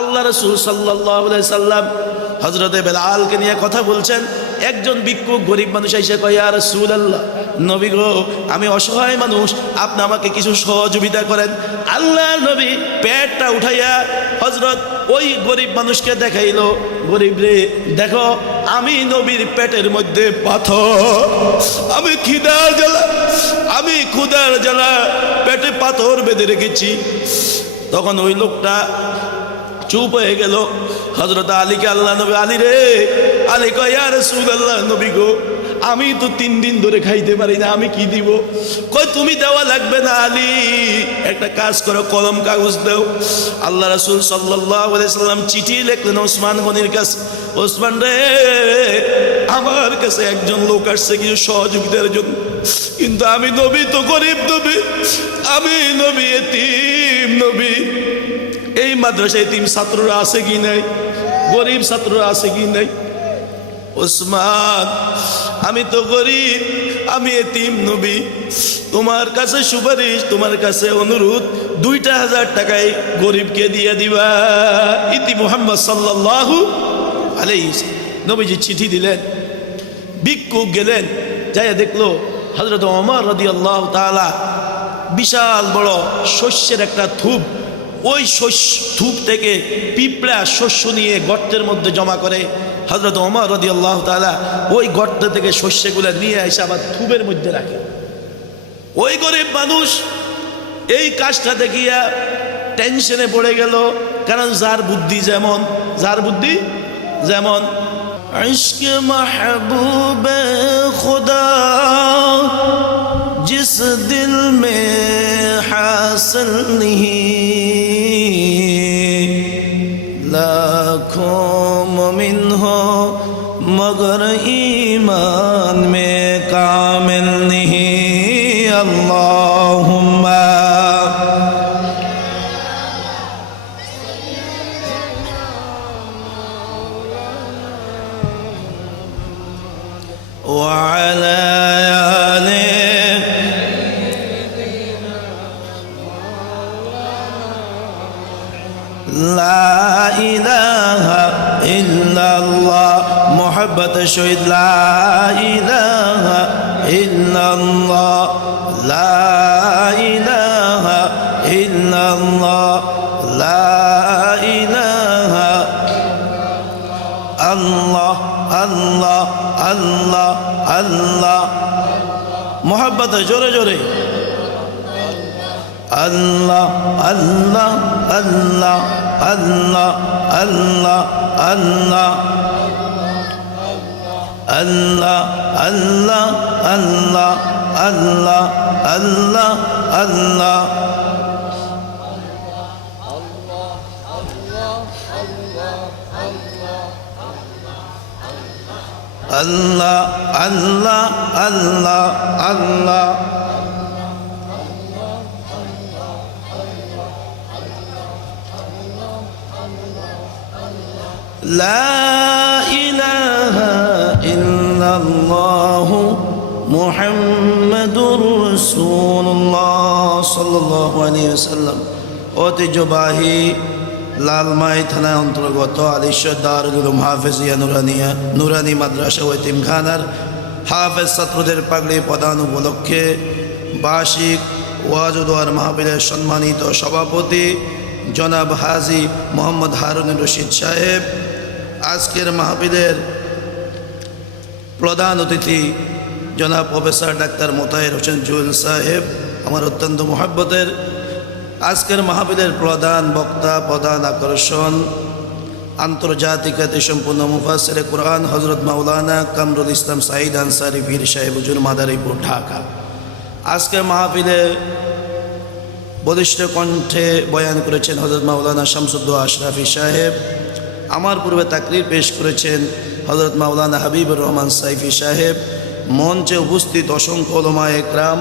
আল্লাহ রাসূল সাল্লাল্লাহু আলাইহি সাল্লাম হযরতে বেলালকে নিয়ে কথা বলছেন। একজন ভিক্ষুক গরিব মানুষ এসে কয়, ইয়া রাসূলুল্লাহ, নবী গো, আমি অসহায় মানুষ, আপনি আমাকে কিছু সহযোগিতা করেন। আল্লাহ নবী পেটটা উঠাইয়া হযরত ওই গরিব মানুষকে দেখাইলো, গরিব রে দেখো, আমি নবীর পেটের মধ্যে পাথর, আমি ক্ষুধার জ্বালা পেটে পাথর বেঁধে রেখেছি। তখন ওই লোকটা চুপ হয়ে গেল। হযরত আলীকে আল্লাহ নবী, আলী রে, আলী কয়, ইয়া রাসূলুল্লাহ, নবী গো, আমি তো 3 দিন ধরে খাইতে পারি না, আমি কি দিব? কয়, তুমি দেওয়া লাগবে না আলী, একটা কাজ করো, কলম কাগজ দাও। আল্লাহ রাসূল সাল্লাল্লাহু আলাইহি সাল্লাম চিঠি লিখলেন ওসমান গনির কাছে, ওসমান রে, আমার কাছে একজন লোক আসছে কিছু সহযোগিতার জন্য, কিন্তু আমি নবী তো গরিব নবী, আমি নবী এতিম নবী। এই মাদ্রাসায় এতিম ছাত্ররা আছে কি নাই? গরিব ছাত্ররা আছে কি নাই? ওসমান, আমি তো গরিব, আমি এতিম নবী, তোমার কাছে সুপারিশ, তোমার কাছে অনুরোধ, 2000 টাকায় গরিবকে দিয়ে দিবা। ইতি মুহাম্মদ সাল্লাল্লাহু আলাইহি ওয়াসাল্লাম নবীজি চিঠি দিলেন। ভিক্ষুক গেলেন, যাইয়া দেখলো হযরত ওমর রাদিয়াল্লাহু তাআলা বিশাল বড় শস্যের একটা থুপ, ওই থুপ থেকে পিঁপড়া শস্য নিয়ে গর্তের মধ্যে জমা করে। হযরত ওমর রাদিয়াল্লাহু তাআলা ওই গর্ত থেকে শস্যগুলো নিয়ে এসে আবার থুপের মধ্যে রাখে। ওই গরিব মানুষ এই কাজটা দেখিয়া টেনশনে পড়ে গেল, কারণ যার বুদ্ধি যেমন ইশক মাহবুব খুদা जिस दिल में हासिल नहीं, लाखों मोमिन हो मगर ईमान में कामिल नहीं। अल्लाहुम्मा वअला ला इलाहा इल्लल्लाह मोहब्बत शहीद ला इलाहा इल्लल्लाह ला इलाहा इल्लल्लाह ला इलाहा अल्लाह अल्लाह अल्लाह अल्लाह मोहब्बत जोरे जोरे अल्लाह अल्लाह अल्लाह अल्लाह अल्लाह अल्लाह अल्लाह अल्लाह अल्लाह अल्लाह अल्लाह अल्लाह अल्लाह अल्लाह अल्लाह अल्लाह ला इलाहा इल्लल्लाहु मुहम्मदुर रसूलुल्लाह सल्लल्लाहु अलैहि वसल्लम। ঐতিহ্যবাহী লালমাই থানার অন্তর্গত আলিশা দারুল উলুম হাফেজিয়া নুরানি মাদ্রাসা ও এতিমখানার হাফেজ ছাত্রদের পাগড়ি প্রদান উপলক্ষে বার্ষিক ওয়াজ ও দোয়ার মাহফিলের সম্মানিত সভাপতি জনাব হাজী মোহাম্মদ হারুন রশিদ সাহেব, আজকের মাহফিলের প্রধান অতিথি জনাব প্রফেসর ডাক্তার মোতাহের হোসেন জুয়েল সাহেব, আমার অত্যন্ত মহব্বতের, আজকের মাহফিলের প্রধান বক্তা, প্রধান আকর্ষণ, আন্তর্জাতিক খ্যাতিসম্পন্ন মুফাসসিরে কুরআন হযরত মাওলানা কামরুল ইসলাম সাঈদ আনসারী পীর সাহেব হুজুর মাদারীপুর ঢাকা। আজকের মাহফিলে বলিষ্ঠ কণ্ঠে বয়ান করেছেন হযরত মাওলানা শামসুদ্দোহা আশরাফী সাহেব। আমার পূর্বে তাকরীর পেশ করেছেন হযরত মাওলানা হাবিবুর রহমান সাইফি সাহেব। মঞ্চে উপস্থিত অসংখ্য উলামায়ে ইকরাম,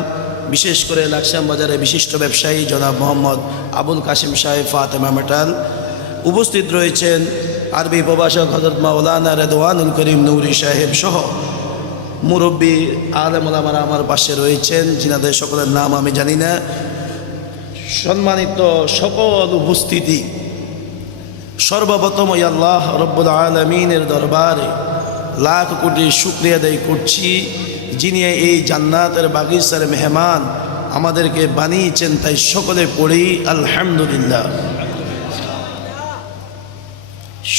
বিশেষ করে লাকসাম বাজারে বিশিষ্ট ব্যবসায়ী জনাব মোহাম্মদ আবুল কাসিম সাহেব ফাতেমা মেটাল, উপস্থিত রয়েছেন আরবি প্রভাষক হযরত মাওলানা রেদওয়ানুল করিম নূরী সাহেব সহ মুরব্বী আলেম ওলামারা আমার পাশে রয়েছেন, যিনাদের সকলের নাম আমি জানি না। সম্মানিত সকল উপস্থিতি, সর্বপ্রথম ওই আল্লাহ রব্বুল আলামিনের দরবারে লাখ কোটি শুকরিয়া আদায় করছি, যিনি এই জান্নাতের বাগিচার মেহমান আমাদেরকে বানিয়েছেন। তাই সকলে পড়ি আলহামদুলিল্লাহ।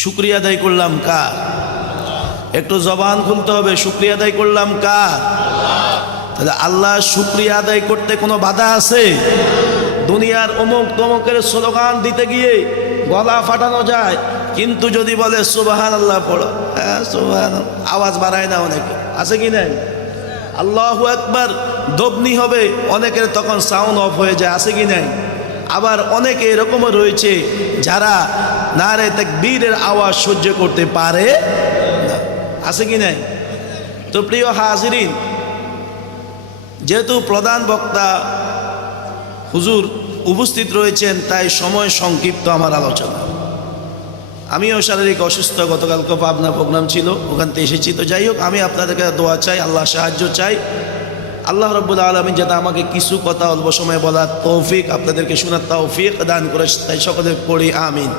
শুকরিয়া আদায় করলাম কার? একটু জবান খুলতে হবে। শুকরিয়া আদায় করলাম কার? তাহলে আল্লাহ শুকরিয়া আদায় করতে কোনো বাধা আছে? দুনিয়ার অমুক তমুকের স্লোগান দিতে গিয়ে গলা ফাটানো যায়, কিন্তু যদি বলে সুবহানাল্লাহ পড়ো, হ্যাঁ সুবহানাল্লাহ, আওয়াজ বাড়ায় না অনেকে, আছে কি নাই? আল্লাহু আকবার দবনি হবে, অনেকের তখন সাউন্ড অফ হয়ে যায়, আছে কি নাই? আবার অনেকে এরকমও রয়েছে যারা নারে তাকবীরের আওয়াজ সহ্য করতে পারে না, আছে কি নাই? তো প্রিয় হাজিরিন, যেহেতু প্রধান বক্তা হুজুর উপস্থিত রয়েছেন, তাই সময় সংক্ষিপ্ত আমার আলোচনা। আমিও শারীরিক অসুস্থ, গতকালকে পাবনা প্রোগ্রাম ছিল, ওখান থেকে এসেছি। তো যাই হোক, আমি আপনাদের কাছে দোয়া চাই, আল্লাহ সাহায্য চাই। আল্লাহ রব্বুল আলামিন যাতে আমাকে কিছু কথা অল্প সময় বলার তৌফিক, আপনাদেরকে শোনার তৌফিক দান করে, তাই সকলে পড়ি আমিন।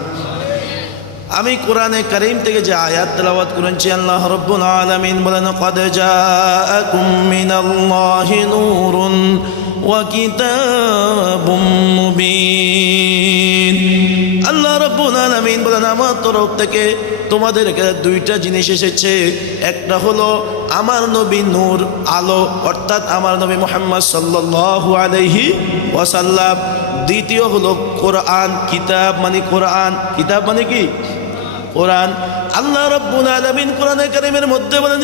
আমি কোরআনে কারীম থেকে যে আয়াত তেলাওয়াত করেছি, আল্লাহ রব্বুল আলামিন বলেন, ক্বাদ জাআকুম মিনাল্লাহি নূরুন ওয়া কিতাবুম মুবিন। আল্লাহ রব্বুল আলামিন বলেন, আমার তরফ থেকে তোমাদের কাছে দুইটা জিনিস এসেছে। একটা হলো আমার নবী নূর, আলো, অর্থাৎ আমার নবী মুহাম্মদ সাল্লাল্লাহু আলাইহি ওয়াসাল্লাম। দ্বিতীয় হলো কোরআন, কিতাব মানে কোরআন। কিতাব মানে কি? কোরআন। আল্লাহ রাব্বুল আলামিন কোরআনে কারীমের মধ্যে বলেন,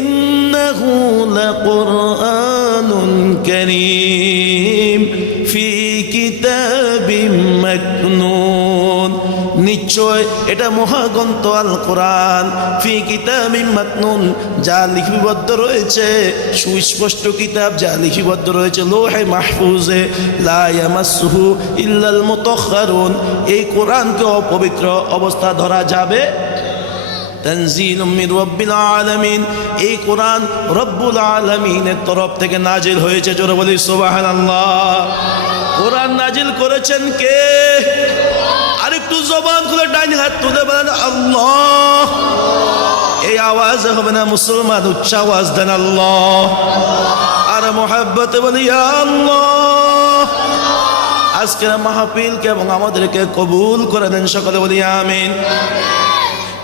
ইন্নাহু লাকুরআনুন কারীম ফি কিতাবিম মাকনুন। নিশ্চয় এটা মহাগ্রন্থ আল কোরআন, ফি কিতাবিম মাকনুন, যা লিপিবদ্ধ রয়েছে, সুস্পষ্ট কিতাব যা লিপিবদ্ধ রয়েছে লৌহে মাহফুজে, লা ইয়ামাসসুহু ইল্লাল মুতাহহারুন। এই কোরআনকে অপবিত্র অবস্থা ধরা যাবে। তানজিলুম মির রাব্বিল আলামিন, এই কোরআন রব্বুল আলামিনের তরফ থেকে নাজিল হয়েছে। জোরে বলি সুবহানাল্লাহ। কোরআন নাজিল করেছেন কে? আর একটু জবান খুলে ডাইন হাত তুলে বলেন আল্লাহ। এই আওয়াজ হবে না মুসলমান, উচ্চ আওয়াজ দেন আল্লাহ। আর মুহাব্বতে বলি ইয়া আল্লাহ। আজকের মাহফিলকে এবং আমাদেরকে কবুল করে দেন, সকলে বলি আমিন।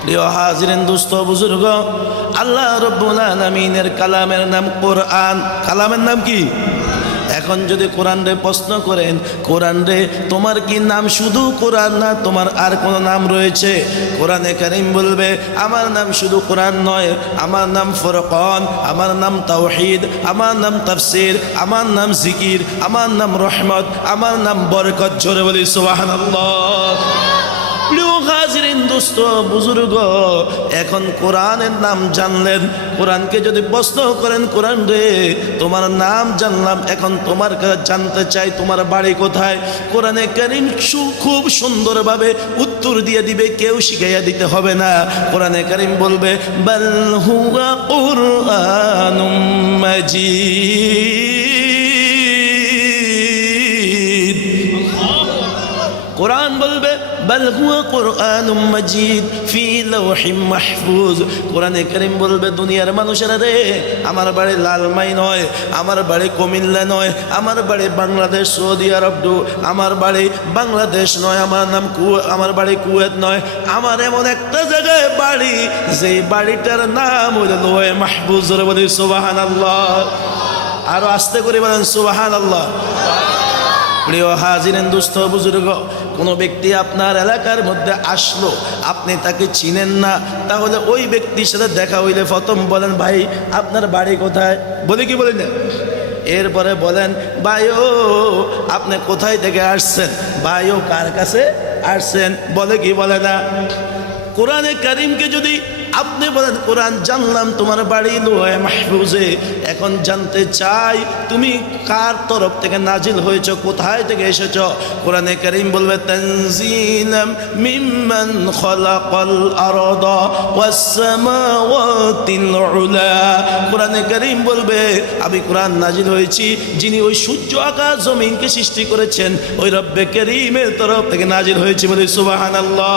প্রিয় হাজিরিন, দোস্ত বুজুর্গ, আল্লাহ রব্বুল আলামিনের কালামের নাম কোরআন। কালামের নাম কি? এখন যদি কোরআন রে প্রশ্ন করেন, কোরআন রে তোমার কি নাম শুধু কোরআন, না তোমার আর কোনো নাম রয়েছে? কোরআনে কারীম বলবে, আমার নাম শুধু কোরআন নয়, আমার নাম ফুরকান, আমার নাম তাওহীদ, আমার নাম তাফসীর, আমার নাম জিকির, আমার নাম রহমত, আমার নাম বরকত। জোরে বলি সুবহানাল্লাহ। প্রিয় হাজিরিন, দোস্ত বুজুর্গ, এখন কোরআনের নাম জানলেন। কোরআনকে যদি প্রশ্ন করেন, কোরআন রে তোমার নাম জানলাম, এখন তোমার কাছে জানতে চাই তোমার বাড়ি কোথায়? কোরআনে কারীম খুব সুন্দরভাবে উত্তর দিয়ে দিবে, কেউ শিখাইয়া দিতে হবে না। কোরআনে কারীম বলবে, বাল হুয়া কুরআনুম মাজিদ। কোরআন বলবে, বাল হুয়া কুরআনুম মাজিদ ফি লাওহিম মাহফুজ। কোরআনে কারীম বলবে, দুনিয়ার মানুষেরা রে, আমার বাড়ি লালমাই নয়, আমার বাড়ি কুমিল্লা নয়, আমার বাড়ি বাংলাদেশ সৌদি আরব, আমার বাড়ি বাংলাদেশ নয়, আমার বাড়ি কুয়েত নয়, আমার এমন একটা জায়গায় বাড়ি, যে বাড়িটার নাম হলো লৌহে মাহফুজ। বলি সুবহানাল্লাহ। আরো আস্তে করে বলেন সুবহানাল্লাহ। প্রিয় হাজিরিন, দুস্থ বুজুর্গ, কোনো ব্যক্তি আপনার এলাকার মধ্যে আসলো, আপনি তাকে চিনেন না, তাহলে ওই ব্যক্তির সাথে দেখা হইলে প্রথম বলেন, ভাই আপনার বাড়ি কোথায়? বলে কি বলেন না? এরপরে বলেন, ভাইও আপনি কোথায় থেকে আসছেন? ভাইও কার কাছে আসছেন? বলে কি বলে না? কোরআনে কারীমকে যদি আপনি বলেন, কোরআন জানলাম তোমার বাড়ি লৌহে মাহফুজে, এখন জানতে চাই তুমি কার তরফ থেকে নাজিল হয়েছ, কোথায় থেকে এসেছ? কোরআনে কারীম বলবে, তানজিলাম মিম্মান খালাকাল আরদা ওয়াস সামাওয়াতিল উলা। কোরআনে কারীম বলবে, আমি কোরআন নাজিল হয়েছি যিনি ওই সূর্য আকাশ জমিনকে সৃষ্টি করেছেন, ওই রব্বে কারীমের তরফ থেকে নাজিল হয়েছে। বলি সুবহানাল্লাহ।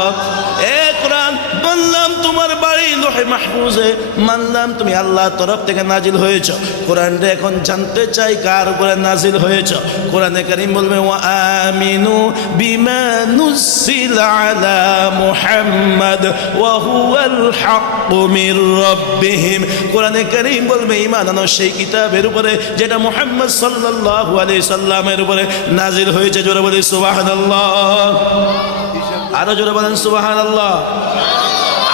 তোমার বাড়ি লোহে মাহফুজে, মানলাম তুমি আল্লাহর তরফ থেকে নাজিল হয়েছ। কোরআনটা এখন জানতে চাই কার উপরে নাজিল হয়েছ। কোরআনে কারীম বলবে ওয়া আমিনু বিমা নুজিলা আলা মুহাম্মাদ ওয়া হুয়াল হাক্কু মির রাব্বিহিম। কোরআনে কারীম বলবে ঈমান আনো সেই কিতাবের উপরে যেটা মুহাম্মদ সাল্লাল্লাহু আলাইহি সাল্লামের উপরে নাজিল হয়েছে। জোরে বলি সুবহানাল্লাহ, আরো জোরে বলেন সুবহানাল্লাহ।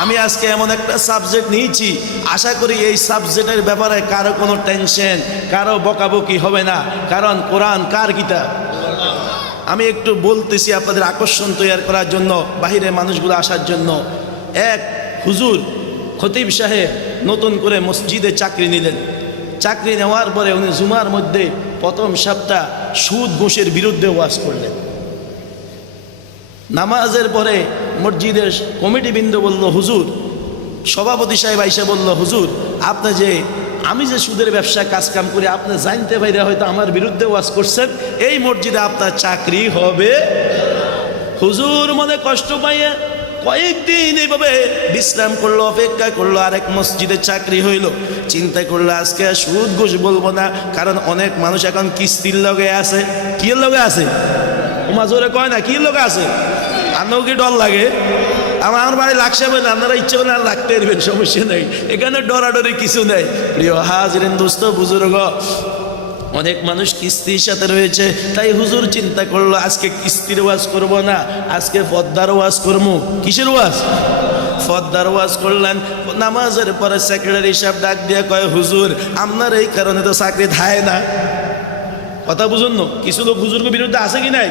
আমি আজকে এমন একটা সাবজেক্ট নিয়েছি, আশা করি এই সাবজেক্টের ব্যাপারে কারো কোনো টেনশন, কারো বকাবকি হবে না, কারণ কোরআন কার কিতাব? আমি একটু বলতেছি আপনাদের আকর্ষণ তৈরি করার জন্য, বাহিরে মানুষগুলো আসার জন্য। এক হুজুর খতিব সাহেব নতুন করে মসজিদে চাকরি নিলেন। চাকরি নেওয়ার পরে উনি জুমার মধ্যে প্রথম সপ্তাহ সুদ ঘুষের বিরুদ্ধে ওয়াজ করলেন। নামাজের পরে মসজিদের কমিটিবৃন্দ বলল হুজুর, সভাপতি সাহেব আইসা বলল হুজুর আপনি যে আমি যে সুদের ব্যবসা কাজকাম করি আপনি জানতে পাইরে হয়তো আমার বিরুদ্ধে ওয়াজ করছেন, এই মসজিদে আপনার চাকরি হবে। হুজুর মনে কষ্ট পাইয়ে কয়েকদিন এইভাবে বিশ্রাম করলো, অপেক্ষা করলো, আরেক মসজিদে চাকরি হইল। চিন্তা করলো আজকে সুদ ঘুষ বলবো না, কারণ অনেক মানুষ এখন কিস্তির লগে আছে। কি লগে আছে? মাজরে কয় না কি লগে আছে? আনও কি ডর লাগে? আমার বাড়ি লাগছে বলে আপনারা ইচ্ছে করলে আর রাখতে পারবেন, সমস্যা নেই, এখানে ডরাডরি কিছু নেই। প্রিয় হাজিরিন দোস্ত বুজুর্গ, অনেক মানুষ কিস্তির সাথে রয়েছে। তাই হুজুর চিন্তা করলো আজকে কিস্তির ওয়াজ করব না, আজকে পদ্মার ওয়াজ করবো। কিসের ওয়াজ? পদ্মার ওয়াজ করলেন। নামাজের পরে সেক্রেটারি সাহেব ডাক দিয়ে কয় হুজুর আপনার এই কারণে তো চাকরি থায় না। কথা বুঝুন না, কিছু লোক হুজুরকে বিরুদ্ধে আছে কি নাই?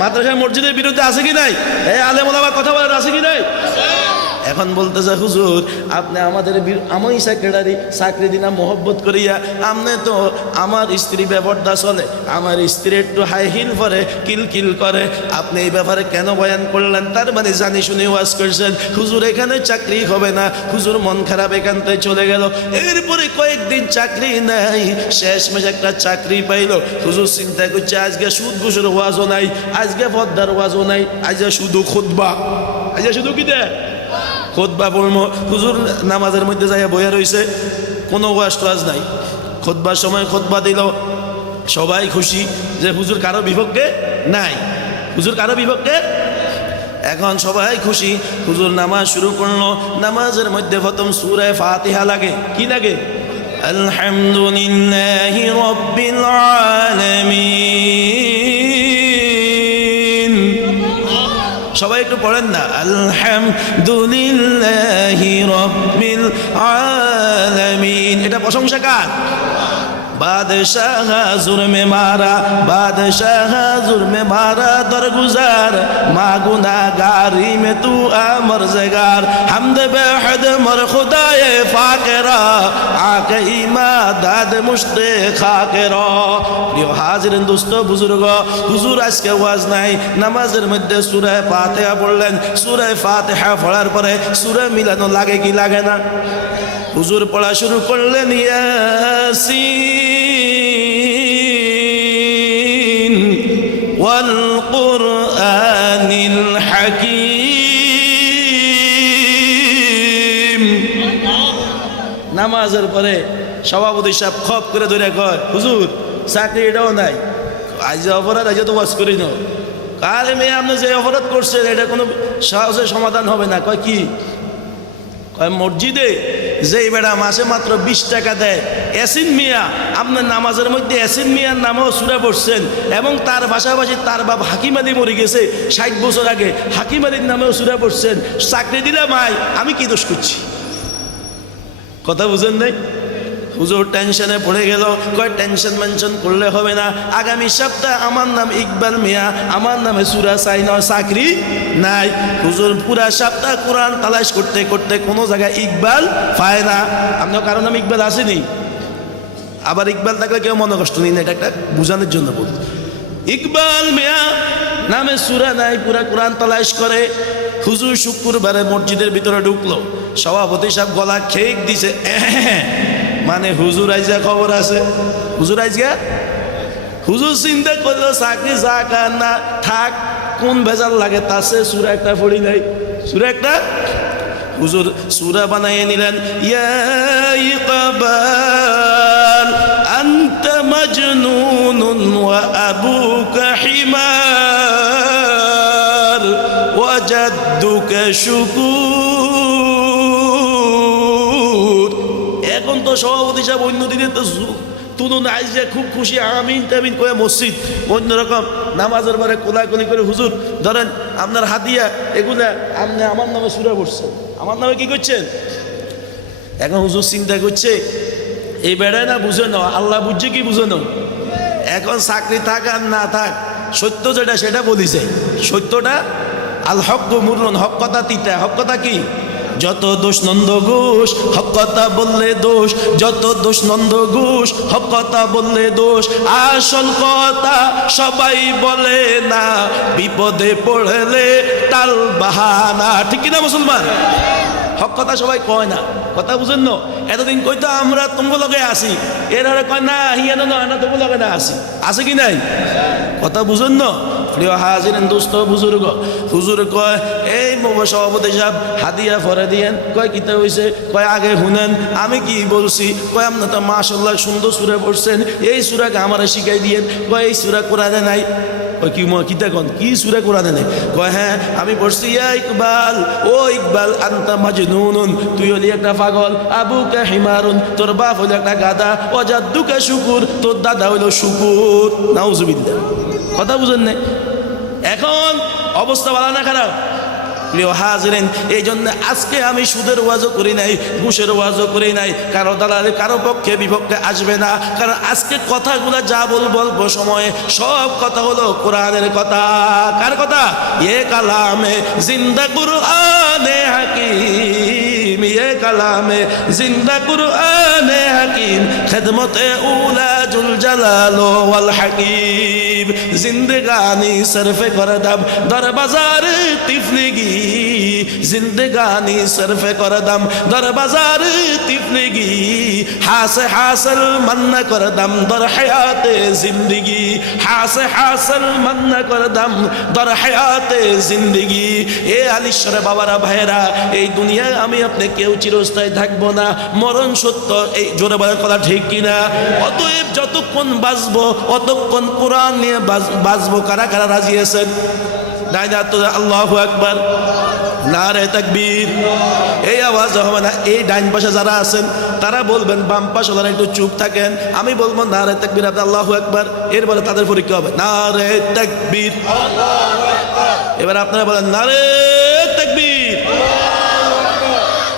মাদ্রাসা মসজিদের বিরুদ্ধে আছে কি নাই? এই আলেম ওলামা কথা বলার আছে কি নাই? এখন বলতেছে হুজুর আপনি আমাদের আমি সেক্রেটারি চাকরি দিনা মোহব্বত করিয়া, আপনি তো আমার স্ত্রী ব্যাপারটা চলে, আমার স্ত্রী একটু হাই হিল পরে কিলকিল করে, আপনি এই ব্যাপারে কেন বয়ান করলেন? তার মানে জানি শুনে ওয়াজ করছেন হুজুর এখানে চাকরি হবে না। হুজুর মন খারাপ এখান থেকে চলে গেল। এরপরে কয়েকদিন চাকরি নাই, শেষমেশ একটা চাকরি পাইল। হুজুর চিন্তা করছে আজকে সুদ ঘুষের ওয়াজও নাই, আজকে পদ্মার ওয়াজও নাই, আজকে শুধু খুতবা। আজকে শুধু কি দেয়? খুতবা বলবো। হুজুর নামাজের মধ্যে যাইয়া বইয়া রয়েছে, কোনো ওয়াজ টোয়াজ নাই। খুতবার সময় খুতবা দিল, সবাই খুশি যে হুজুর কারো বিপক্ষে নাই, হুজুর কারো বিপক্ষে। এখন সবাই খুশি, হুজুর নামাজ শুরু করলো। নামাজের মধ্যে প্রথম সূরা ফাতিহা লাগে। কি লাগে? আলহামদুলিল্লাহি রাব্বিল আলামিন। সবাই একটু পড়েন না, আলহামদুলিল্লাহি রাব্বিল আলামিন। এটা প্রশংসা কার? बादशाह जुर्म मारा, बादशाह जुर्म मारा दरगुजार, मा गुनाहगारी में तू अमर जगार, हमद बेहद मर खुदाए फाकरा, आके इमादाद मुश्ते खाकरा। প্রিয় হাজিরিন দোস্ত বুজুর্গ, হুজুর আজকে ওয়াজ নাই, নামাজের মধ্যে সূরা ফাতিহা পড়লেন। সূরা ফাতিহা পড়ার পরে সূরা মিলানো লাগে কি লাগে না? হুজুর পড়া শুরু করলেন ইয়াসিন ওয়াল কুরআনিল হাকীম। নামাজের পরে সভাপতি সাহেব খপ করে ধরে কয় হুজুর চাকরি এটাও নাই, আজ অপরাধ আজ তো ওয়াজ করি না। কারে মেয়ে আপনি যে অপরাধ করছেন এটা কোনো সহজে সমাধান হবে না। কয় কি? কয় মসজিদে যেই বেড়া মাসে মাত্র 20 টাকা দেয়, এসিন মিয়া, আপনার নামাজের মধ্যে এসিন মিয়ার নামেও সূরা পড়ছেন এবং তার পাশাপাশি তার বাপ হাকিম আলী মরে গেছে 60 বছর আগে, হাকিম আলীর নামেও সূরা পড়ছেন, চাকরি দিলাম আয়, আমি কি দোষ করছি? কথা বুঝেন নাই? হুজুর টেনশনে পড়ে গেল। কয় টেনশন মেনশন করলে হবে না, আগামী সপ্তাহ আমার নাম ইকবাল মিয়া, আমার নামে সূরা চাই না, চাকরি নাই। হুজুর পুরা সপ্তাহ কোরআন তালাশ করতে করতে কোনো জায়গায় ইকবাল পায় না। আপনার কারো নাম ইকবাল আসেনি? আবার ইকবাল থাকলে কেউ মনে কষ্ট নিন, এটা একটা বোঝানোর জন্য বল। ইকবাল মিয়া নামে সূরা নাই, পুরা কোরআন তালাশ করে। হুজুর শুক্রবারে মসজিদের ভিতরে ঢুকলো, সভাপতি সাহেব গলা খেক দিছে, মানে হুজুর আইজা খবর আছে, হুজুর আইজা। হুজুর চিন্তা করলো চাকরি যাক আর না থাক, কোন ভেজাল লাগে তাছে সূরা একটা পড়ি নাই, সূরা একটা। হুজুর সূরা বানায়ে নিলেন, ইয়া ইকবাল আনতা মাজনুনুন ওয়া আবুকা হিমার ওয়া জাদ্দুকা শুকুর। এখন তো সভাপতি সাহেব অন্য দিনের তো তুলুন আইসে খুব খুশি, আমিন টামিন করে মসজিদ অন্যরকম নামাজের পরে কোলাকুলি করে, হুজুর ধরেন আপনার হাদিয়া এগুলা আপনি আমার নামে সূরা পড়ছেন, আমার নামে কি করছেন? এখন হুজুর চিন্তা করছে এই বেড়ায় না বুঝে না, আল্লাহ বুঝছে কি বুঝে না। এখন চাকরি থাক আর না থাক, সত্য যেটা সেটা বলিছে, সত্যটা আল হক মুরুন, হক কথা তিতা, হক কথা কি? যত দোষ নন্দ ঘোষ, হক কথা বললে দোষ, যত দোষ নন্দ ঘোষ, হক কথা বললে দোষ, আসল কথা সবাই বলে না, বিপদে পড়লে টাল বাহানা। ঠিক কিনা মুসলমান? হক কথা সবাই কয় না, কথা বুঝেন না? এতদিন কইতো আমরা তোমার লগে আসি, এরা কয় না হিয়া না না তোমার লগে না আসি, আছে কি নাই? কথা বুঝেন না? প্রিয় হাজিরেন দোস্ত বুজুর্গ, হুজুর কয় এই সভাপতি সাহেব হাদিয়া ফরে দিয়েন। কয় কিতা হইছে? কয় আগে শুনেন আমি কি বলছি। কয় আপনি তো মাশাআল্লাহ সুন্দর সূরা পড়ছেন, এই সূরাকে আমারে শিখাই দিয়েন। কয় এই সূরা কোরআনে নাই। ওই কি কিতা কোন কি সূরা কোরআনে নাই? কয় হ্যাঁ আমি পড়ছি, ইয়া ইকবাল, ও ইকবাল আনতা মাজনুনুন, তুই হলি একটা পাগল, আবুকা হিমারুন, তোর বাপ হইল একটা গাধা, ও জাদ্দুকা শুকুর, তোর দাদা হইল শুকুর। নাউজুবিল্লাহ। কথা বুঝেন না? এখন অবস্থা ভালো না খারাপ? প্রিয় হাজিরেন, এই জন্য আজকে আমি সুদের ওয়াজও করি নাই, ঘুষের ওয়াজও করি নাই, কারো দালালে কারো পক্ষে বিপক্ষে আসবে না। কারণ আজকে কথাগুলো যা বলবো সময়ে সব কথা হলো কোরআনের কথা। কার কথা? এ কালামে জিন্দা কুরআনে হাকিম, এ কালামে জিন্দা কুরআনে হাকিম, খেদমতে উলা জুল জালাল ওয়াল হাকিম, জিন্দেগানি সরফে করে দাম দর বাজার তিফলিগি, জিন্দেগানি সরফে করে দাম দর বাজার তিফলিগি, হাসে হাসল মান্না করে দাম দর হায়াতে জিন্দগি, হাসে হাসল মান্না করে দাম দর হায়াতে জিন্দগি। এ আলিশ্বরে বাবারা ভাইরা, এই দুনিয়ায় আমি আপনি কেউ চিরস্থায়ী থাকবো না, মরণ সত্য। এই জোরে বলার কথা ঠিক কিনা? অতএব যতক্ষণ বাঁচবো অতক্ষণ কোরআন নিয়ে বাঁচবো। কারা কারা রাজি আছেন? আল্লাহু আকবার, নারে তাকবীর। এই আওয়াজ হবে না। এই ডাইন পাশে যারা আছেন তারা বলবেন, বাম পাশে যারা একটু চুপ থাকেন, আমি বলবো নারে তাকবীর, আপনি আল্লাহু আকবার, এরপরে তাদের পরীক্ষা হবে নারে তাকবীর। এবার আপনারা বলেন নারে তাকবীর।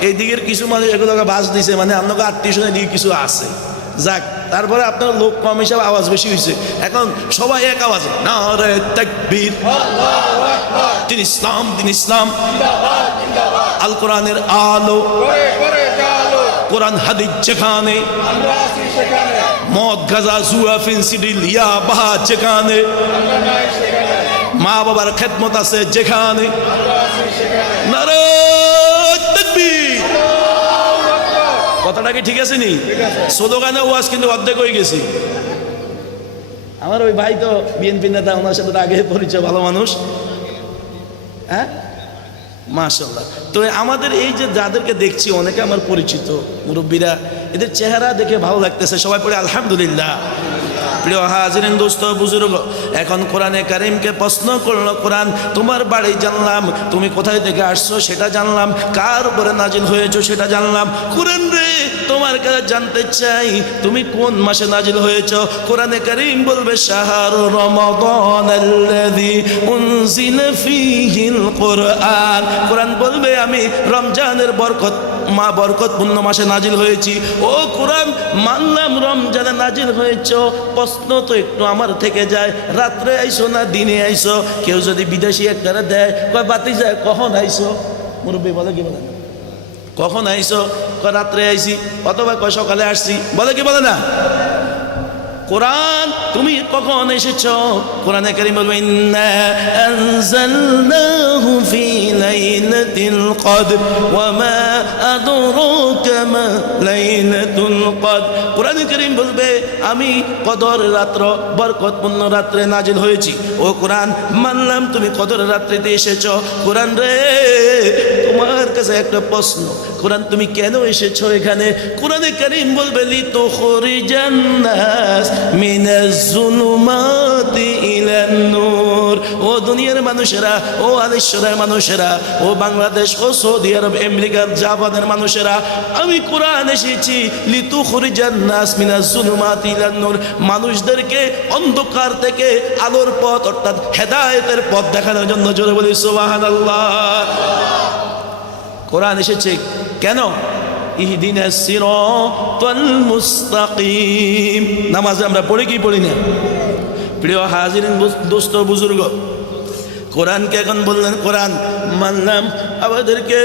এই দিকের কিছু মানুষ এগুলোকে বাজ দিছে, মানে আপনাকে আত্মীয় দিকে কিছু আছে, যাক তারপরে আপনার লোক কম হিসাবে আওয়াজ বেশি হয়েছে। এখন সবাই এক আওয়াজে নারে তাকবীর, দিন ইসলাম, দিন ইসলাম, আল কোরআনের আলো, কোরআন হাদিস যেখানে, মদ গাঁজা জুয়া ফেন্সিডিল ইয়াবা যেখানে, মা বাবার খেদমত আছে যেখানে, নারে তাকবীর। কথাটা কি ঠিক আছে নি? স্লোগানে ওয়াজ কিন্তু অর্ধেক হয়ে গেছি। আমার ওই ভাই তো বিএনপি নেতা, ওনার সাথে আগে পরিচয়, ভালো মানুষ। হ্যাঁ মাশাআল্লাহ। তো আমাদের এই যে যাদেরকে দেখছি অনেকে আমার পরিচিত মুরব্বীরা, এদের চেহারা দেখে ভালো লাগতেছে, সবাই পড়ে আলহামদুলিল্লাহ। প্রিয় হাজিরিন দোস্ত বুজুর্গ, এখন কোরআনে কারিমকে প্রশ্ন করলো কোরআন, তোমার বাড়ি জানলাম, তুমি কোথায় থেকে আসছো সেটা জানলাম, কার উপরে নাজিল হয়েছো সেটা জানলাম। কোরআন রে তোমার কাছে জানতে চাই তুমি কোন মাসে নাজিল হয়েছো। কোরআনে কারিম বলবে শাহরু রমাদানাল্লাযী উনজিলা ফীহিল কুরআন। কোরআন বলবে আমি রমজানের বরকতপূর্ণ মাসে নাজিল হয়েছি। ও কোরআন মানলাম রমজানে নাজিল হয়েছ, প্রশ্ন তো একটু আমার থেকে যায়, রাত্রে আইসো না দিনে আইসো? কেউ যদি বিদেশি একটা দেয়, কয় বাতি যায়, কখন আইসো? মুরব্বী বলে কি বলে না? কখন আইসো? কয় রাত্রে আইসি, অথবা কয় সকালে আসছি, বলে কি বলে না? কোরআন তুমি কখন এসেছো? কোরআনে কারীম বলবে ইন্না আনজালনাহু ফি লাইলাতিল কদর ওয়া মা আদরাকা মা লাইলাতুল কদর। কোরআনে কারীম বলবে আমি কদর রাত্র বরকতপূর্ণ রাত্রে নাজিল হয়েছি। ও কোরআন, মানলাম তুমি কদর রাত্রিতে এসেছো। কোরআন রে, তোমার কাছে একটা প্রশ্ন, কোরআন তুমি কেন এসেছো এখানে? কোরআনে কারীম বলবে লিতুখরিজান নাস মিনাজ যুলুমাতি ইলান নূর। ও দুনিয়ার মানুষেরা, ও আলিশ্বরের মানুষেরা, ও বাংলাদেশ, ও সৌদি আরব, আমেরিকার, জাপানের মানুষেরা, আমি কোরআন এসেছি লিতুখরিজান নাস মিনাজ যুলুমাতি ইলান নূর, মানুষদেরকে অন্ধকার থেকে আলোর পথ অর্থাৎ হেদায়েতের পথ দেখানোর জন্য। জোরে বলি সুবহানাল্লাহ। কোরআন এসেছে কেন? ইহদিনাস সিরাতাল মুস্তাকিম। নামাজে আমরা পড়ি কি পড়ি না? প্রিয় হাজিরিন, দোস্ত, বুজুর্গ, কোরআনকে এখন বললেন কোরআন মানলাম, আমাদেরকে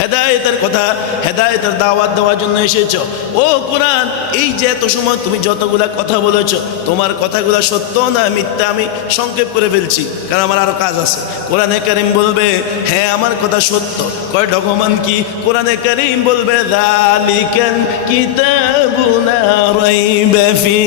হেদায়েতের কথা, হেদায়েতের দাওয়াত দেওয়ার জন্য এসেছো। ও কোরআন, এই যে এত সময় তুমি যতগুলা কথা বলেছো, তোমার কথাগুলা সত্য না মিথ্যা আমি সংক্ষেপ করে ফেলছি, কারণ আমার আরো কাজ আছে। কোরআনে কারীম বলবে হ্যাঁ আমার কথা সত্য। কয় ডকুমেন্ট কি? কোরআনে কারীম বলবে যালিকাল কিতাবু লা রাইবা ফি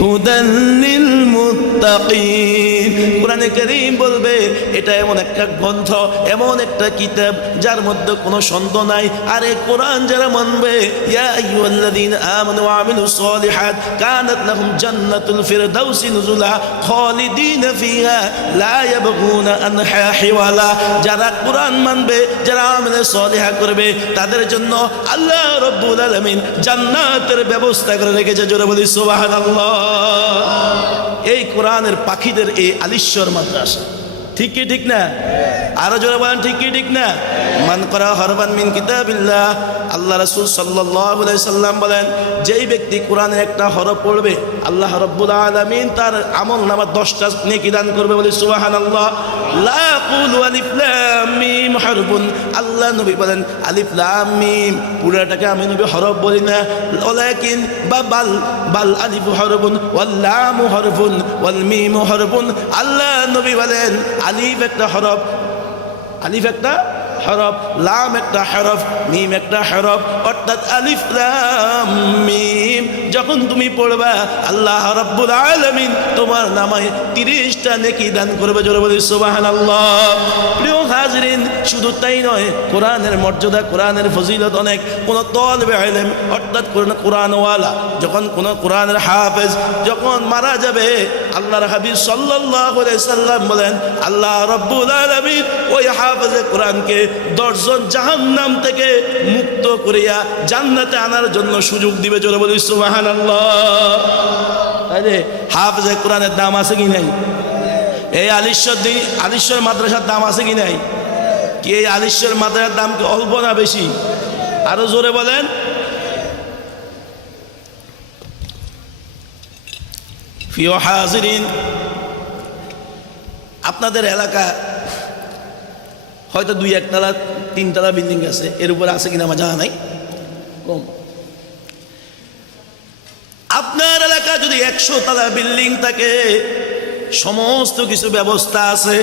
হুদাল লিল মুত্তাকিন। কোরআনে কারীম বলবে এটা এমন একটা গ্রন্থ, এমন একটা কিতাব যার মধ্যে কোনো সন্দেহ নাই। আরে কোরআন যারা মানবে, ইয়া আইয়ুহাল্লাযীনা আমানু ওয়া আমিলুস সালিহাত কানাত লাহুম জান্নাতুল ফিরদাউসি নুজুলা খালিদিনা ফিহা লা ইয়াবগুনা আনহা হিওয়ালা। যারা কোরআন মানবে, যারা আমলে সালিহা করবে, তাদের জন্য আল্লাহ রাব্বুল আলামিন জান্নাতের ব্যবস্থা করে রেখেছে। জোরে বলি সুবহানাল্লাহ। এই কোরআনের পাখিদের এই আলিশ্বর মাদ্রাসা, ঠিক কি ঠিক না? আরো জোরে বলেন ঠিক কি ঠিক না? মান করা হরফান মিন কিতাবিল্লাহ, আল্লাহ রাসূল সাল্লাল্লাহু আলাইহি সাল্লাম বলেন যেই ব্যক্তি কোরআনের একটা হরফ পড়বে, আল্লাহ রাব্বুল আলামিন তার আমলনামা 10টা নেকি দান করবে। বলি সুবহানাল্লাহ। লা ইয়াকুলু আলিফ লাম মিম হরফুন, আল্লাহ নবী বলেন আলিফ লাম মিম পুরাটাকে আমি নবী হরফ বলি না, ওয়ালাকিন বাল আলিফ হরফুন ওয়াল লাম হরফুন ওয়াল মিম হরফুন। আল্লাহ নবী বলেন আলিফ একটা হরফ, আলিফ একটা হরফ, লাম একটা হরফ, মিম একটা হরফ, অর্থাৎ আলিফ লাম মিম যখন তুমি পড়বা, আল্লাহ রাব্বুল আলামিন তোমার নামায় 30টা নেকি দান করবে। জোরে বলি সুবহানাল্লাহ। প্রিয় হাজিরিন, শুধু তাই নয়, কোরআনের মর্যাদা, কোরআনের ফজিলত অনেক। কোন তালিবে ইলম অর্থাৎ কোরআনওয়ালা, যখন কোন কোরআনের হাফেজ যখন মারা যাবে, আল্লাহর হাবিব সাল্লাল্লাহু আলাইহি সাল্লাম বলেন আল্লাহ রাব্বুল আলামিন ওই হাফেজে কোরআনকে 10 জন জাহান্নাম থেকে মুক্ত করিয়া জান্নাতে আনার জন্য সুযোগ দিবে। জোরে বলি সুবহানাল্লাহ। আরে হাফেজে কোরআনের দাম আছে কি নাই? এই আলিশ্বর মাদ্রাসার দাম আছে কি নাই? কি এই আলিশ্বর মাদ্রাসার দাম কি অল্প না বেশি? আরো জোরে বলেন। প্রিয় হাজিরিন, আপনাদের এলাকা হয়তো 2-1 তলা 3 তলা বিল্ডিং আছে, এর উপরে আছে কিনা আমার জানা নাই, কম। আপনার এলাকা যদি 100 তলা বিল্ডিং থাকে, সমস্ত কিছু ব্যবস্থা আছে,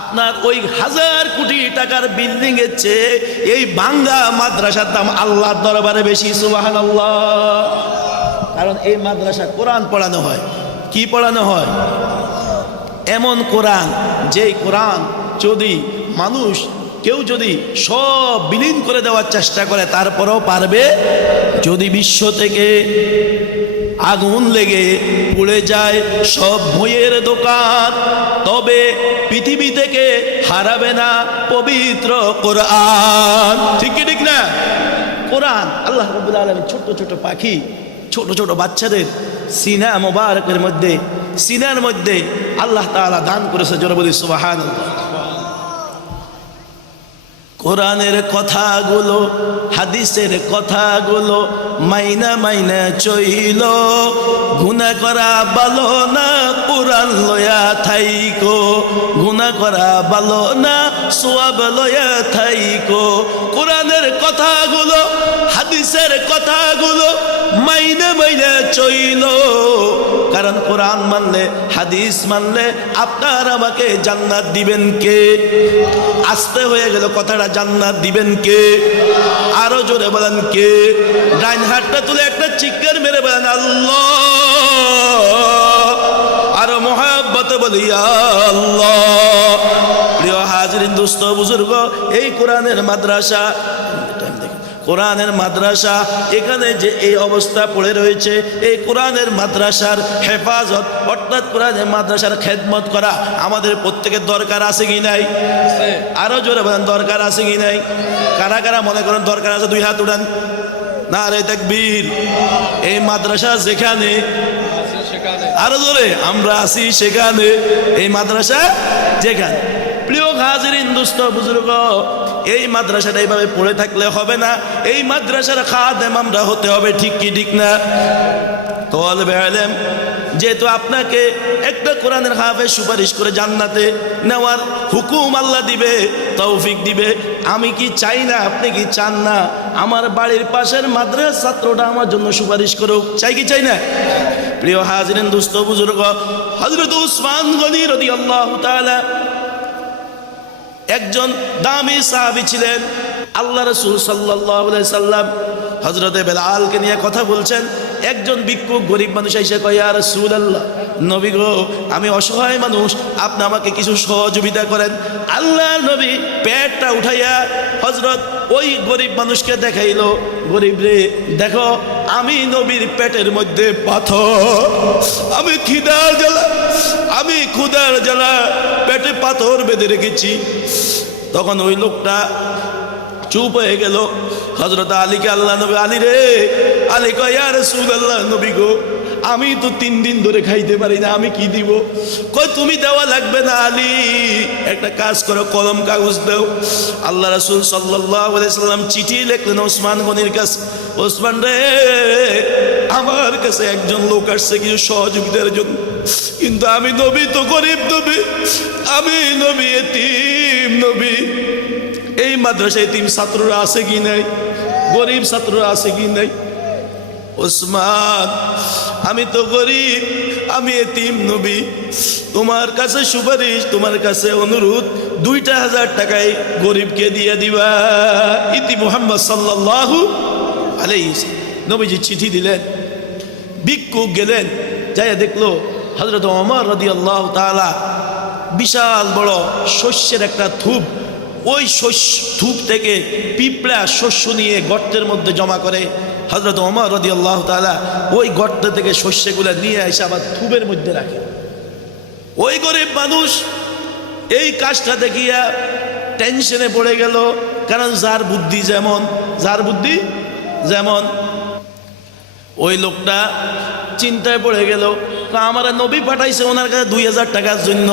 আপনার ওই 1000 কোটি টাকার বিল্ডিং এর চেয়ে এই ভাঙ্গা মাদ্রাসার দাম আল্লাহর দরবারে বেশি। সুবহানাল্লাহ। কারণ এই মাদ্রাসা কোরআন পড়ানো হয়। কি পড়ানো হয়? এমন কোরআন, যেই কোরআন যদি মানুষ কেউ যদি সব বিলীন করে দেওয়ার চেষ্টা করে, তারপরেও পারবে। যদি বিশ্ব থেকে আগুন লেগে পুড়ে যায় সব বইয়ের দোকান, তবে পৃথিবী থেকে হারাবে না পবিত্র কোরআন। ঠিক কি ঠিক না? কোরআন আল্লাহ রাব্বুল আলামিন ছোট ছোট পাখি, ছোট ছোট বাচ্চাদের সিনা মোবারকের মধ্যে, সিনার মধ্যে আল্লাহ তাআলা দান করেছে। জোরে বলি সুবহানাল্লাহ। কোরআনের কথাগুলো, হাদিসের কথাগুলো মাইনা মাইনা চইল, গুনাহ করা ভালো না কোরআন লয়া থাইকো, গুনাহ করা ভালো না সোয়াব লয়া থাইকো। কোরআনের কথাগুলো হাদিসের কথাগুলো মাইনে মাইনে চইল, কারণ কোরআন মানলে হাদিস মানলে আপনার আমাকে জান্নাত দিবেন কে? আস্তে হয়ে গেল কথাটা, জান্নাত দিবেন কে? আরো জোরে বলেন কে? ডাইন হাতটা তুলে একটা চিৎকার মেরে বলেন আল্লাহ। আরো মহাব্বতে বলি আল্লাহ। প্রিয় হাজিরিন, দোস্ত বুজুর্গ, এই কোরআনের মাদ্রাসা, কোরআনের মাদ্রাসা এখানে যে এই অবস্থা পড়ে রয়েছে, এই কোরআনের মাদ্রাসার হেফাজত অর্থাৎ কোরআনের মাদ্রাসার খেদমত করা আমাদের প্রত্যেকের দরকার আছে কি নাই? আরো জোরে বলেন দরকার আছে কি নাই? কারা কারা মনে করেন দরকার আছে? দুই হাত উঠান। নারে তাকবীর। এই মাদ্রাসা যেখানে, আরো জোরে, আমরা আছি সেখানে, এই মাদ্রাসা যেখানে। প্রিয় হাজিরিন, দোস্ত বুজুর্গ, এই মাদ্রাসাটা এইভাবে পড়ে থাকলে হবে না, এই মাদ্রাসার খাদেম আমরা হতে হবে, ঠিক কি ঠিক না? তালেবে ইলম, যেহেতু আপনাকে একটা কোরআনের হাফেজ সুপারিশ করে জান্নাতে নেওয়ার হুকুম আল্লাহ দিবে, তৌফিক দিবে। আমি কি চাই না, আপনি কি চান না আমার বাড়ির পাশের মাদ্রাসার ছাত্রটা আমার জন্য সুপারিশ করুক? চাই কি চাই না? প্রিয় হাজিরিন, দোস্ত বুজুর্গ, হযরত উসমান গনি রাদিয়াল্লাহু তাআলা একজন দামি সাহাবী ছিলেন। আল্লাহ রাসূল সাল্লাল্লাহু আলাইহি সাল্লাম হযরতে বেলালকে নিয়ে কথা বলছেন। একজন ভিক্ষুক গরিব মানুষ এসে কয়, ইয়া রাসূলুল্লাহ, নবী গো, আমি অসহায় মানুষ, আপনি আমাকে কিছু সহযোগিতা করেন। আল্লাহ নবী পেটটা উঠাইয়া হযরত ওই গরিব মানুষকে দেখাইলো, গরিব রে দেখো, আমি নবীর পেটের মধ্যে পাথর, আমি ক্ষুধার জ্বালা পেটে পাথর বেঁধে রেখেছি। তখন ওই লোকটা চুপ হয়ে গেল। হযরত আলীকে আল্লাহ নবী, আলী রে, আলী কয়, ইয়া রাসূলুল্লাহ, নবী গো, আমি তো 3 দিন ধরে খাইতে পারি না, আমি কি দিব? কয় তুমি দেওয়া লাগবে না আলী, একটা কাজ করো, কলম কাগজ দাও। আল্লাহ রাসূল সাল্লাল্লাহু আলাইহি সাল্লাম চিঠি লিখলেন ওসমান গনির কাছে, ওসমান রে, আমার কাছে একজন লোক আসছে কিছু সহযোগিতার জন্য, কিন্তু আমি নবী তো গরিব নবী, আমি নবী এতিম নবী। এই মাদ্রাসায় এতিম ছাত্ররা আছে কি নাই? গরিব ছাত্ররা আছে কি নাই? ওসমান, আমি তো গরিব, আমি এতিম নবী, তোমার কাছে সুপারিশ, তোমার কাছে অনুরোধ, 2000 টাকায় গরিবকে দিয়ে দিবা। ইতি মুহাম্মদ সাল্লাল্লাহু আলাইহি নবীজি চিঠি দিলেন। ভিক্ষুক গেলেন, যাইয়া দেখলো হযরত ওমর রাদিয়াল্লাহু তাআলা বিশাল বড় শস্যের একটা থুপ, ওই থুপ থেকে পিঁপড়া শস্য নিয়ে গর্তের মধ্যে জমা করে। হযরত ওমর রাদিয়াল্লাহু তাআলা ওই গর্ত থেকে শস্যগুলো নিয়ে এসে আবার থুপের মধ্যে রাখে। ওই গরিব মানুষ এই কাজটা দেখিয়া টেনশনে পড়ে গেল, কারণ যার বুদ্ধি যেমন ওই লোকটা চিন্তায় পড়ে গেল। আমার নবী পাঠাইছে ওনার কাছে 2000 টাকার জন্য,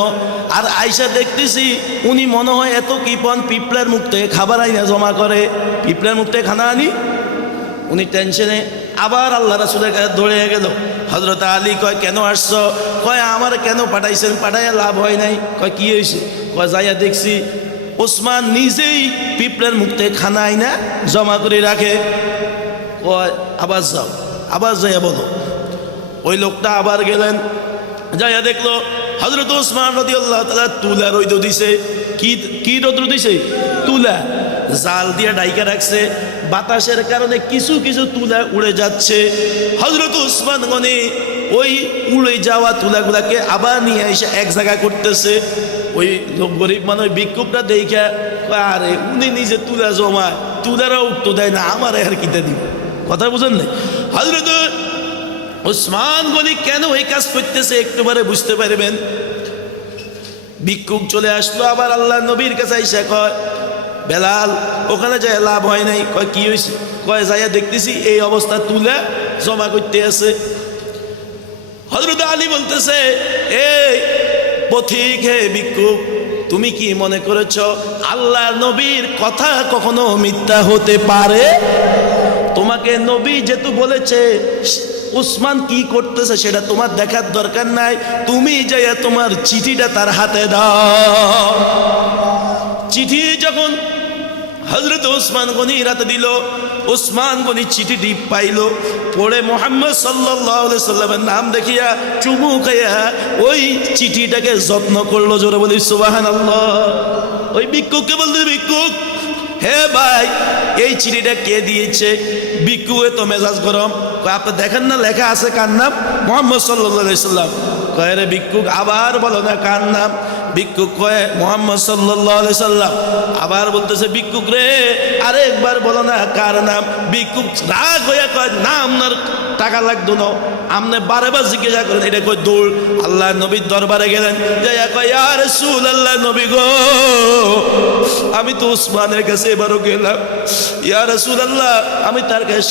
আর আয়সা দেখতেছি উনি মনে হয় এত কৃপণ, পিঁপড়ার মুখ থেকে খাবার আইনা জমা করে, পিঁপড়ার মুখ থেকে খানা আনি। উনি টেনশনে আবার আল্লাহ রাসূলের কাছে দৌড়ে গেল। হযরত আলী কয়, কেন আসছো? কয়, আমার কেন পাঠাইছেন, পাঠাইয়া লাভ হয় নাই। কয়, কি হয়েছে? কয়, যাইয়া দেখছি ওসমান নিজেই পিঁপড়ার মুখ থেকে খানা আইনা জমা করে রাখে। কয়, আবার যাও, আবার যাইয়া বলো। ওই লোকটা আবার গেলেন, যাইয়া দেখলো হযরত ওসমান রাদিয়াল্লাহু তাআলা তুলা রৌদ্র দিছে। কি রৌদ্র দিছে? তুলা জাল দিয়ে ডাইকা রাখছে, বাতাসের কারণে কিছু কিছু তুলা উড়ে যাচ্ছে। হযরত ওসমান গনি ওই উড়ে যাওয়া তুলাগুলাকে আবার নিয়ে এসে এক জায়গায় করতেছে। ওই লোক গরিব মানুষ ভিক্ষুকটা দেখে, আরে উনি নিজে তুলা জমায়, তুলারা উঠতে দেয় না, আমার আর কিটা দিব? কথা বুঝেন না? হযরত ওসমান গনি কেন এই কাজ করতেছে একটুবারে বুঝতে পারবেন। ভিক্ষুক চলে আসলো আবার আল্লাহ নবীর কাছে এসে কয়, বেলাল, ওখানে যায় লাভ হয় নাই। কয়, কি হয়েছে? কয়, যাইয়া দেখতেছি এই অবস্থা, তুলা জমা করতে আছে। হযরত আলী বলতেছে, এই পথিক, হে ভিক্ষুক, তুমি কি মনে করেছ আল্লাহ নবীর কথা কখনো মিথ্যা হতে পারে? তোমাকে নবী যেহেতু বলেছে উসমান কি করতেছে সেটা তোমার দেখার দরকার নাই, তুমি যাইয়া তোমার চিঠিটা তার হাতে দাও। চিঠি যখন হযরত ওসমান গনি রাতে দিল, ওসমান গনি চিঠিটি পাইল, পড়ে মুহাম্মদ সাল্লাল্লাহু আলাইহি সাল্লামের নাম দেখিয়া চুমু খাইয়া ওই চিঠিটাকে যত্ন করলো। জোরে বলি সুবহানাল্লাহ। ওই ভিক্ষুককে বলতে, ভিক্ষুক হে ভাই এই চিঠিটা কে দিয়েছে? ভিক্ষু তো মেজাজ গরম, আপনি দেখেন না লেখা আছে কার নাম? মুহাম্মদ সাল্লাল্লাহু আলাইহি সাল্লাম। কয় রে ভিক্ষুক আবার বলো না কার নাম? ভিক্ষুক কয় মুহাম্মদ সাল্লাল্লাহু আলাইহি সাল্লাম। আবার বলতেছে ভিক্ষুক রে আরে একবার বলো না কার নাম? ভিক্ষুক রাগ হইয়া কয় না আপনার টাকা লাগতো না, আপনি বারবার জিজ্ঞাসা করেন। এটা কই দৌড় আল্লাহ নবীর দরবারে গেলেন, যাইয়া কয় ইয়া রাসূলুল্লাহ নবী গো আমি তো ওসমানের কাছে এবারও গেলাম, ইয়া রাসূলুল্লাহ আমি তার কাছে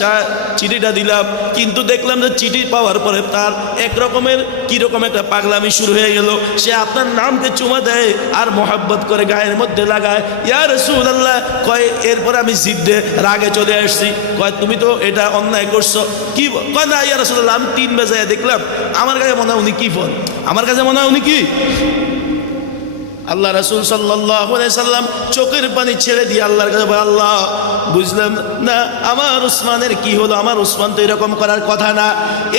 চিঠিটা দিলাম, কিন্তু দেখলাম যে চিঠি পাওয়ার পরে তার একরকমের কিরকম একটা পাগলামি শুরু হয়ে গেল। সে আপনার নামকে চুমা দেয় আর মোহাব্বত করে গায়ের মধ্যে লাগায়। ইয়া রাসূলুল্লাহ কয় এরপরে আমি জিদ্দে রাগে চলে আসছি। কয় তুমি তো এটা অন্যায় করছো। কি কয় না ইয়া রাসূলুল্লাহ আমি 3 বাজে দেখলাম, আমার কাছে মনে হয় উনি কি ফোন, আমার কাছে মনে হয় উনি কি। আল্লাহ রাসূল সাল্লাল্লাহু আলাইহি সাল্লাম চোখের পানি ছেড়ে দিয়ে আল্লাহর কাছে বলে, আল্লাহ বুঝলাম না আমার উসমানের কি হলো, আমার উসমান তো এরকম করার কথা না।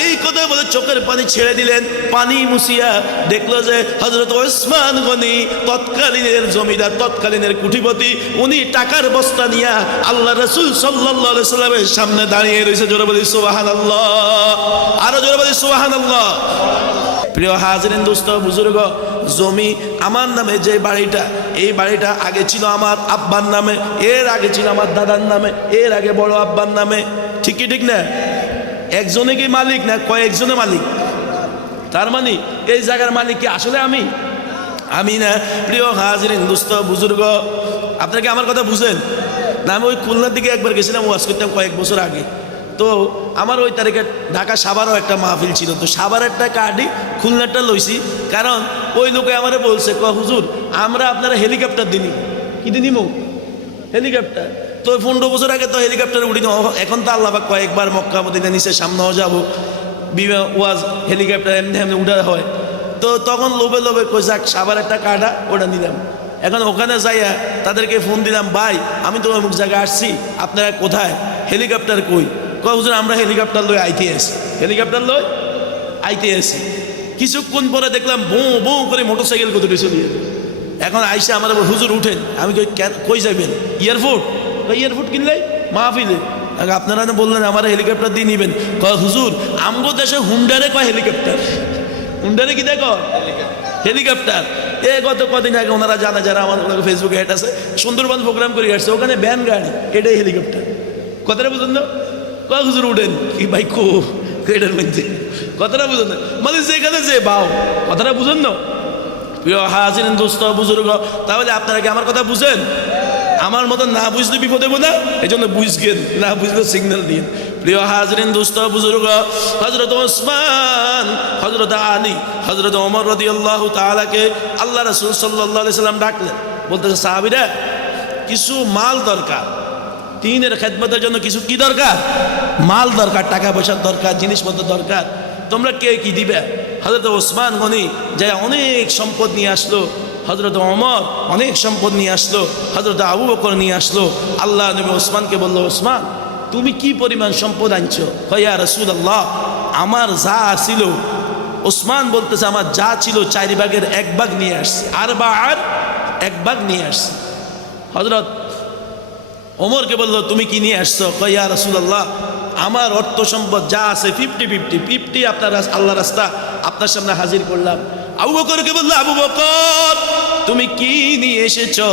এই কথা বলে চোখের পানি ছেড়ে দিলেন। পানি মুছিয়া দেখলো যে হযরত ওসমান গনি তৎকালীনের জমিদার, তৎকালীনের কুঠিপতি, উনি টাকার বস্তা নিয়ে আল্লাহ রাসূল সাল্লাল্লাহু আলাইহি সাল্লামের সামনে দাঁড়িয়ে রয়েছে। জোরে বলি সুবহানাল্লাহ, আরো জোরে বলি সুবহানাল্লাহ। প্রিয় হাজিরিন দোস্ত বুজুর্গ, জমি আমার নামে যে বাড়িটা, এই বাড়িটা আগে ছিল আমার আব্বার নামে, এর আগে ছিল আমার দাদার নামে, এর আগে বড় আব্বার নামে। ঠিক কি ঠিক না? একজনে কি মালিক না কয়েকজনে মালিক? তার মানে এই জায়গার মালিক কি আসলে আমি না? প্রিয় হাজিরিন দোস্ত বুজুর্গ, আপনারা কি আমার কথা বুঝেন না? আমি ওই খুলনার দিকে একবার গেছিলাম ওয়াজ করতাম কয়েক বছর আগে। তো আমার ওই তারিখে ঢাকা সাভারও একটা মাহফিল ছিল, তো সাভারেরটা কাটি খুলনারটা লইছি, কারণ ওই লোকে আমারে বলছে হুজুর আমরা আপনারা হেলিকপ্টার দিনি। কি দিনিমো? হেলিকপ্টার। তো 15 বছর আগে তো হেলিকপ্টারে উঠিনি, এখন তো আল্লাহ পাক কয়েকবার মক্কা মদিনা নিচে সামনেও যাবো, ওয়াজ হেলিকপ্টার এমনি এমনি উঠা হয়। তো তখন লোভে লোভে কই যাক সাভার একটা কাটা ওটা নিলাম। এখন ওখানে যাইয়া তাদেরকে ফোন দিলাম, ভাই আমি তো অমুক জায়গায় আসছি, আপনারা কোথায়? হেলিকপ্টার কই? হুজুর আমরা হেলিকপ্টার লই আইতে আসি। হেলিকপ্টার লই আইতে আসি। কিছুক্ষণ পরে দেখলাম বউ বউ করে মোটরসাইকেল কত চলিয়ে। এখন আইসা আমার হুজুর উঠেন। আমি কই যাবেন? এয়ারপোর্ট। এয়ারপোর্ট কিনলে মাহফিলে। আপনারা বললেন আমার হেলিকপ্টার দিয়ে নিবেন। হুজুর আমগো দেশে হুন্ডারে কয় হেলিকপ্টার। হুন্ডারে কি দেখো? হেলিকপ্টার। গত কদিন আগে ওনারা জানে, যারা আমার ফেসবুকে হেড আছে, সুন্দরবন প্রোগ্রাম করে আসছে, ওখানে ভ্যান গাড়ি, এটাই হেলিকপ্টার। কথাটা বুঝুন না? হুজুর উঠেন কি ভাই কো এটার মধ্যে, কথাটা বুঝুন না? মানে যেখানে যে বাও, কথাটা বুঝুন না? প্রিয় হাজিরিন দোস্ত বুজুর্গ, তাহলে আপনারা কি আমার কথা বুঝেন? আমার মতো না বুঝলে বিপদ হবো না, এই জন্য বুঝবেন, না বুঝলে সিগন্যাল দিন। প্রিয় হাজিরিন দোস্ত বুজুর্গ, হযরত ওসমান, হযরত আলী, হযরত ওমর রাদিয়াল্লাহু তাআলাকে আল্লাহ রাসূল সাল্লাল্লাহু আলাইহি সাল্লাম ডাকলেন। বলতেছে সাহাবীরা কিছু মাল দরকার, দ্বীনের খেদমতের জন্য কিছু কি দরকার? মাল দরকার, টাকা পয়সার দরকার, জিনিসপত্র দরকার। তোমরা কে কি দিবে? হযরত ওসমান গনি যাই অনেক সম্পদ নিয়ে আসলো, হযরত ওমর অনেক সম্পদ নিয়ে আসলো, হযরত আবু বকর নিয়ে আসলো। আল্লাহ নবী ওসমানকে বললো, ওসমান তুমি কি পরিমাণ সম্পদ আনছো? ইয়া রাসূলুল্লাহ আমার যা ছিল, ওসমান বলতেছে আমার যা ছিল 4 ভাগের 1 ভাগ নিয়ে আসছি, আর 1 ভাগ নিয়ে আসছি। হযরত ওমরকে বললো তুমি কি নিয়ে আসছো? ইয়া রাসূলুল্লাহ আমার অর্থ সম্পদ যা আছে 50-50 আপনার আল্লাহ রাস্তা আপনার সামনে হাজির করলাম। আবু বকরকে বললো, আবু বকর তুমি কি নিয়ে এসেছো?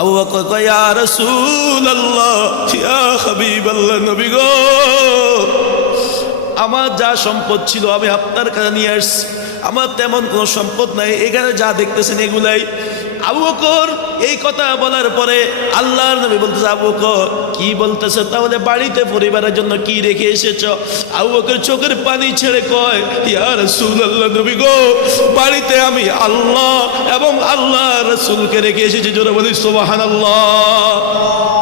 আবু বকর কয় ইয়া রাসূলুল্লাহ ইয়া হাবিবাল্লাহ নবী গো আমার যা সম্পদ ছিল আমি আপনার কাছে নিয়ে আসছি, আমার তেমন কোনো সম্পদ নাই, এখানে যা দেখতেছেন এগুলাই। আবু বকর এই কথা বলার পরে আল্লাহর নবী বলতেছে, আবু বকর কি বলতেছে? তাহলে বাড়িতে পরিবারের জন্য কি রেখে এসেছো? আবু বকর চোখের পানি ছেড়ে কয়, ইয়া রাসূলুল্লাহ নবী গো বাড়িতে আমি আল্লাহ এবং আল্লাহ রাসূলকে রেখে এসেছি। জোরে বলি সুবহানাল্লাহ।